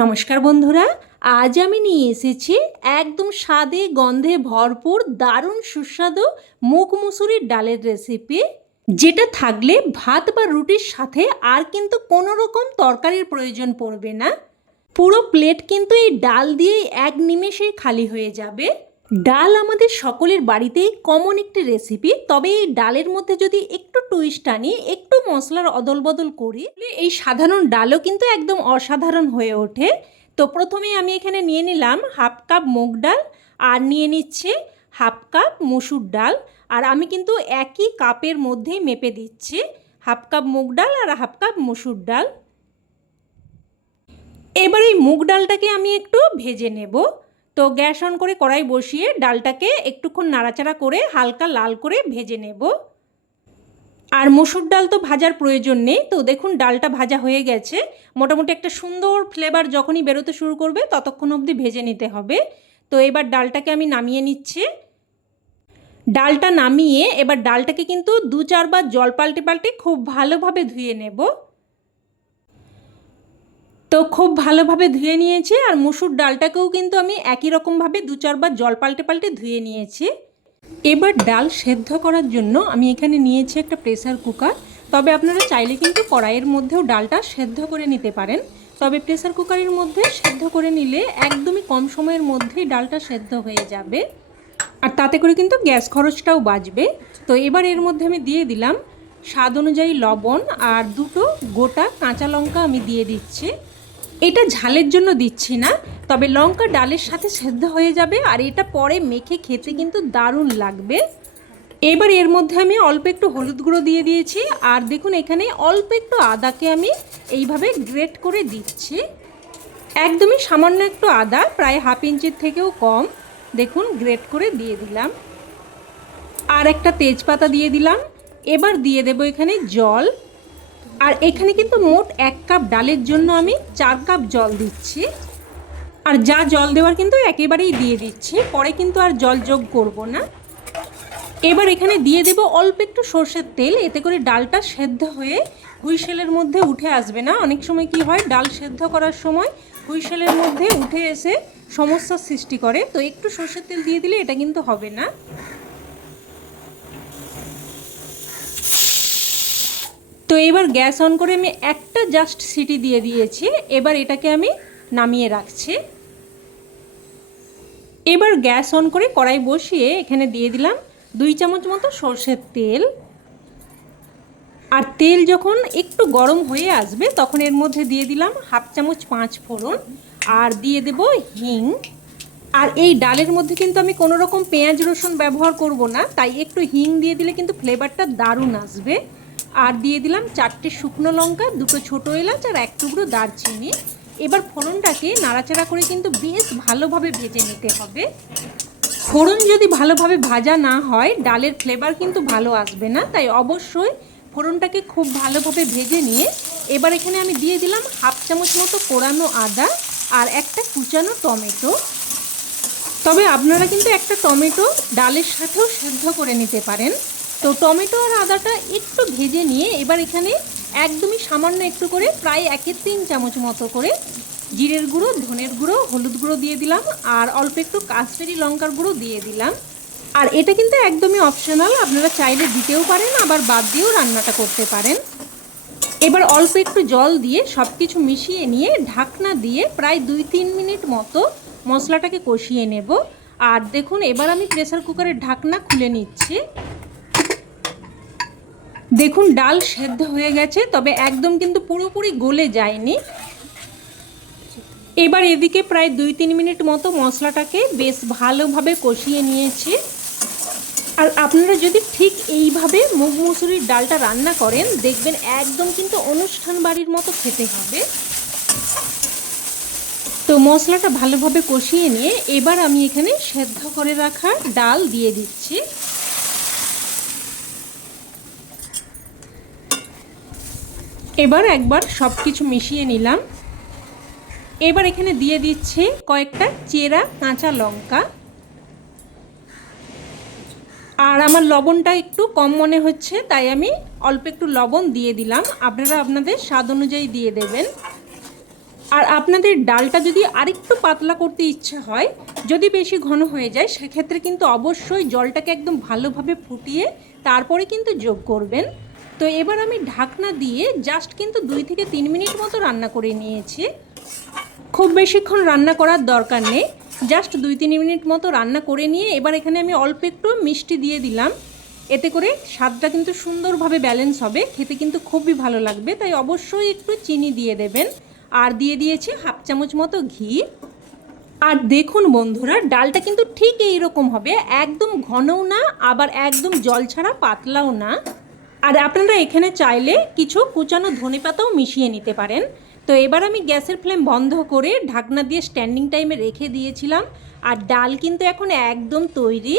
নমস্কার বন্ধুরা, আজ আমি নিয়ে এসেছি একদম স্বাদে গন্ধে ভরপুর দারুণ সুস্বাদু মুখ মুসুরির ডালের রেসিপি যেটা থাকলে ভাত বা রুটির সাথে আর কিন্তু কোনো রকম তরকারির প্রয়োজন পড়বে না। পুরো প্লেট কিন্তু এই ডাল দিয়েই এক নিমেষেই খালি হয়ে যাবে। ডাল আমাদের সকলের বাড়িতেই কমন একটি রেসিপি তবে এই ডালের মধ্যে যদি একটু টুইস্ট আনি, একটু মশলার অদল বদল করি এই সাধারণ ডালও কিন্তু একদম অসাধারণ হয়ে ওঠে। তো প্রথমে আমি এখানে নিয়ে নিলাম হাফ কাপ মুগ ডাল, আর নিয়ে নিচ্ছে হাফ কাপ মসুর ডাল, আর আমি কিন্তু একই কাপের মধ্যেই মেপে দিচ্ছি হাফ কাপ মুগ ডাল আর হাফ কাপ মসুর ডাল। এবার এই মুগ ডালটাকে আমি একটু ভেজে নেব। তো গ্যাস অন করে কড়াই বসিয়ে ডালটাকে একটুক্ষণ নাড়াচাড়া করে হালকা লাল করে ভেজে নেব। আর মসুর ডাল তো ভাজার প্রয়োজন নেই। তো দেখুন, ডালটা ভাজা হয়ে গেছে। মোটামুটি একটা সুন্দর ফ্লেভার যখনই বেরোতে শুরু করবে, ততক্ষণ অবধি ভেজে নিতে হবে। তো এবার ডালটাকে আমি নামিয়ে নিচ্ছি। ডালটা নামিয়ে এবার ডালটাকে কিন্তু দু চারবার জল পাল্টে পাল্টে খুব ভালোভাবে ধুয়ে নেব। তো খুব ভালোভাবে ধুয়ে নিয়েছি আর মুসুর ডালটাকেও কিন্তু আমি একই রকমভাবে দু চারবার জল পাল্টে পাল্টে ধুয়ে নিয়েছি। এবার ডাল সেদ্ধ করার জন্য আমি এখানে নিয়েছি একটা প্রেসার কুকার। তবে আপনারা চাইলে কিন্তু কড়াইয়ের মধ্যেও ডালটা সেদ্ধ করে নিতে পারেন। তবে প্রেসার কুকারের মধ্যে সেদ্ধ করে নিলে একদমই কম সময়ের মধ্যেই ডালটা সেদ্ধ হয়ে যাবে। আর তাতে করে কিন্তু গ্যাস খরচটাও বাঁচবে। তো এবার এর মধ্যে আমি দিয়ে দিলাম স্বাদ অনুযায়ী লবণ আর দুটো গোটা কাঁচা লঙ্কা আমি দিয়ে দিচ্ছি। এটা ঝালের জন্য দিচ্ছি না, তবে লঙ্কা ডালের সাথে সেদ্ধ হয়ে যাবে আর এটা পরে মেখে খেতে কিন্তু দারুণ লাগবে। এবার এর মধ্যে আমি অল্প একটু হলুদ গুঁড়ো দিয়ে দিয়েছি, আর দেখুন এখানে অল্প একটু আদাকে আমি এইভাবে গ্রেট করে দিচ্ছি। একদমই সামান্য একটু আদা, প্রায় হাফ ইঞ্চির থেকেও কম, দেখুন গ্রেট করে দিয়ে দিলাম। আর একটা তেজপাতা দিয়ে দিলাম। এবার দিয়ে দেবো এখানে জল। আর এখানে কিন্তু মোট এক কাপ ডালের জন্য আমি চার কাপ জল দিচ্ছি। আর যা জল দেওয়ার কিন্তু একেবারেই দিয়ে দিচ্ছি। পরে কিন্তু আর জল যোগ করব না। এবার এখানে দিয়ে দেব অল্প একটু সর্ষের তেল। এতে করে ডালটা সেদ্ধ হয়ে হুইসেলের মধ্যে উঠে আসবে না। অনেক সময় কি হয়, ডাল সেদ্ধ করার সময় হুইসেলের মধ্যে উঠে এসে সমস্যার সৃষ্টি করে। তো একটু সর্ষের তেল দিয়ে দিলে এটা কিন্তু হবে না। তো এবার গ্যাস অন করে আমি একটা জাস্ট সিটি দিয়ে দিয়েছি, এবার এটাকে আমি নামিয়ে রাখছি। এবার গ্যাস অন করে কড়াই বসিয়ে এখানে দিয়ে দিলাম দুই চামচ মতো সর্ষের তেল। আর তেল যখন একটু গরম হয়ে আসবে, তখন এর মধ্যে দিয়ে দিলাম হাফ চামচ পাঁচ ফোড়ন, আর দিয়ে দেব হিং। আর এই ডালের মধ্যে কিন্তু আমি কোনো রকম পেঁয়াজ রসুন ব্যবহার করব না, তাই একটু হিং দিয়ে দিলে কিন্তু ফ্লেভারটা দারুণ আসবে। আর দিয়ে দিলাম চারটে শুকনো লঙ্কা, দুটো ছোটো এলাচ আর এক টুকরো দারচিনি। এবার ফোড়নটাকে নাড়াচাড়া করে কিন্তু বেশ ভালোভাবে ভেজে নিতে হবে। ফোড়ন যদি ভালোভাবে ভাজা না হয়, ডালের ফ্লেভার কিন্তু ভালো আসবে না। তাই অবশ্যই ফোড়নটাকে খুব ভালোভাবে ভেজে নিয়ে এবার এখানে আমি দিয়ে দিলাম হাফ চামচ মতো কোরানো আদা আর একটা কুচানো টমেটো। তবে আপনারা কিন্তু একটা টমেটো ডালের সাথেও সেদ্ধ করে নিতে পারেন। তো টমেটো আর আদাটা একটু ভেজে নিয়ে এবার এখানে একদমই সামান্য একটু করে প্রায় একের তিন চামচ মতো করে জিরের গুঁড়ো, ধনের গুঁড়ো, হলুদ গুঁড়ো দিয়ে দিলাম আর অল্প একটু কাশ্মীরি লঙ্কার গুঁড়ো দিয়ে দিলাম। আর এটা কিন্তু একদমই অপশনাল আপনারা চাইলে দিতেও পারেন, আবার বাদ দিয়েও রান্নাটা করতে পারেন। এবার অল্প একটু জল দিয়ে সব কিছু মিশিয়ে নিয়ে ঢাকনা দিয়ে প্রায় দুই তিন মিনিট মতো মশলাটাকে কষিয়ে নেব। আর দেখুন, এবার আমি প্রেসার কুকারের ঢাকনা খুলে নিচ্ছি। দেখুন, ডাল সেদ্ধ হয়ে গেছে, তবে একদম কিন্তু পুরোপুরি গলে যায়নি। এবার এদিকে প্রায় দুই তিন মিনিট মতো মশলাটাকে বেশ ভালোভাবে কষিয়ে নিয়েছি। আর আপনারা যদি ঠিক এইভাবে মুগ মুসুরির ডালটা রান্না করেন, দেখবেন একদম কিন্তু অনুষ্ঠান বাড়ির মতো খেতে হবে। তো মশলাটা ভালোভাবে কষিয়ে নিয়ে এবার আমি এখানে সেদ্ধ করে রাখা ডাল দিয়ে দিচ্ছি। এবার একবার সব কিছু মিশিয়ে নিলাম। এবার এখানে দিয়ে দিচ্ছি কয়েকটা চেরা কাঁচা লঙ্কা। আর আমার লবণটা একটু কম মনে হচ্ছে, তাই আমি অল্প একটু লবণ দিয়ে দিলাম। আপনারা আপনাদের স্বাদ অনুযায়ী দিয়ে দেবেন। আর আপনাদের ডালটা যদি আরেকটু পাতলা করতে ইচ্ছে হয়, যদি বেশি ঘন হয়ে যায়, সেক্ষেত্রে কিন্তু অবশ্যই জলটাকে একদম ভালোভাবে ফুটিয়ে তারপরে কিন্তু যোগ করবেন। তো এবার আমি ঢাকনা দিয়ে জাস্ট কিন্তু দুই থেকে তিন মিনিট মতো রান্না করে নিয়েছি। খুব বেশিক্ষণ রান্না করার দরকার নেই। জাস্ট দুই তিন মিনিট মতো রান্না করে নিয়ে এবার এখানে আমি অল্প একটু মিষ্টি দিয়ে দিলাম। এতে করে স্বাদটা কিন্তু সুন্দরভাবে ব্যালেন্স হবে। খেতে কিন্তু খুবই ভালো লাগবে, তাই অবশ্যই একটু চিনি দিয়ে দেবেন। আর দিয়ে দিয়েছি হাফ চামচ মতো ঘি। আর দেখুন বন্ধুরা, ডালটা কিন্তু ঠিক এই রকম হবে। একদম ঘনও না, আবার একদম জল ছাড়া পাতলাও না। আর আপনারা এখানে চাইলে কিছু কুচানো ধনেপাতাও মিশিয়ে নিতে পারেন। তো এবার আমি গ্যাসের ফ্লেম বন্ধ করে ঢাকনা দিয়ে স্ট্যান্ডিং টাইমে রেখে দিয়েছিলাম। আর ডাল কিন্তু এখন একদম তৈরি।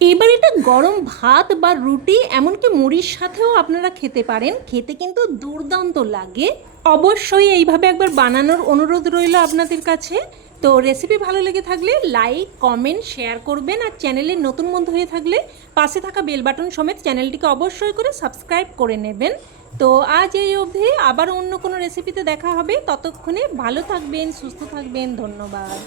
এবার এটা গরম ভাত বা রুটি, এমনকি মুড়ির সাথেও আপনারা খেতে পারেন। খেতে কিন্তু দুর্দান্ত লাগে। অবশ্যই এইভাবে একবার বানানোর অনুরোধ রইল আপনাদের কাছে। তো রেসিপি ভালো লেগে থাকলে লাইক কমেন্ট শেয়ার করবেন আর চ্যানেলে নতুন বন্ধু হয়ে থাকলে পাশে থাকা বেল বাটন সমেত চ্যানেলটিকে অবশ্যই করে সাবস্ক্রাইব করে নেবেন। তো আজ এই অবধি, আবার অন্য কোনো রেসিপিতে দেখা হবে। ততক্ষণে ভালো থাকবেন, সুস্থ থাকবেন, ধন্যবাদ।